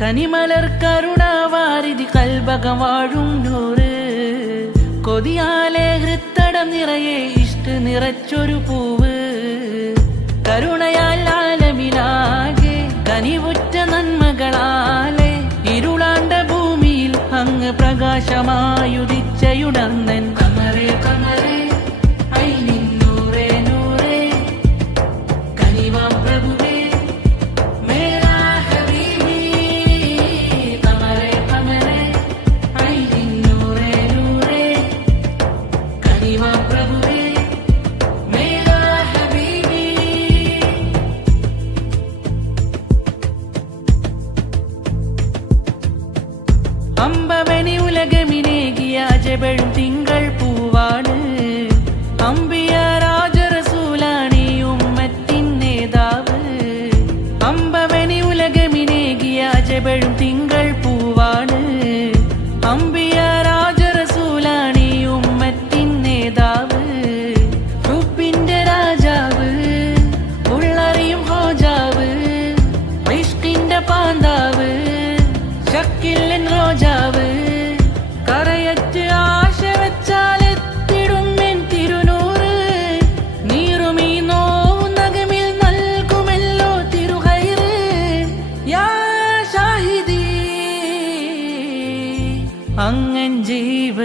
കനിമലർ കരുണാവാരിധി കൽബകം വാഴും നൂറ് കൊതിയാലെ ഹൃത്തടം നിറയെ ഇഷ്ട നിറച്ചൊരു പൂവ് കരുണയാൽ ആലമിലാകെ കനിവുറ്റ നന്മകളാലെ ഇരുളാണ്ട ഭൂമിയിൽ അങ്ങ് പ്രകാശമായുദിച്ചയുണർന്നൻ കമറേ കമറേ അമ്പവനി ഉലകമിനേകിയ അജബഴും തിങ്കൾ പൂവാണ് അമ്പിയ രാജറസൂലാണി ഉമ്മത്തിൻ നേതാവ് അമ്പവനി ഉലകമിനേകിയ അജബഴും തിങ്കൾ പൂവാണ് അമ്പിയ രാജറസൂലാണി ഉമ്മത്തിൻ നേതാവ് റുപ്പിന്റെ രാജാവ് ഉള്ളറിയും ഹോജാവ് ഇഷ്കിന്റെ പാന്താവ് ശക്കില്ലൻ റോജാവ് കറയറ്റ് ആശ വെച്ചാലെത്തിടും എൻ തിരുനൂറ് നീറുമീ നോവുന്നകമിൽ നൽകുമല്ലോ തിരുഹൈറ് യാ ഷാഹിദി അങ്ങൻ ജീവ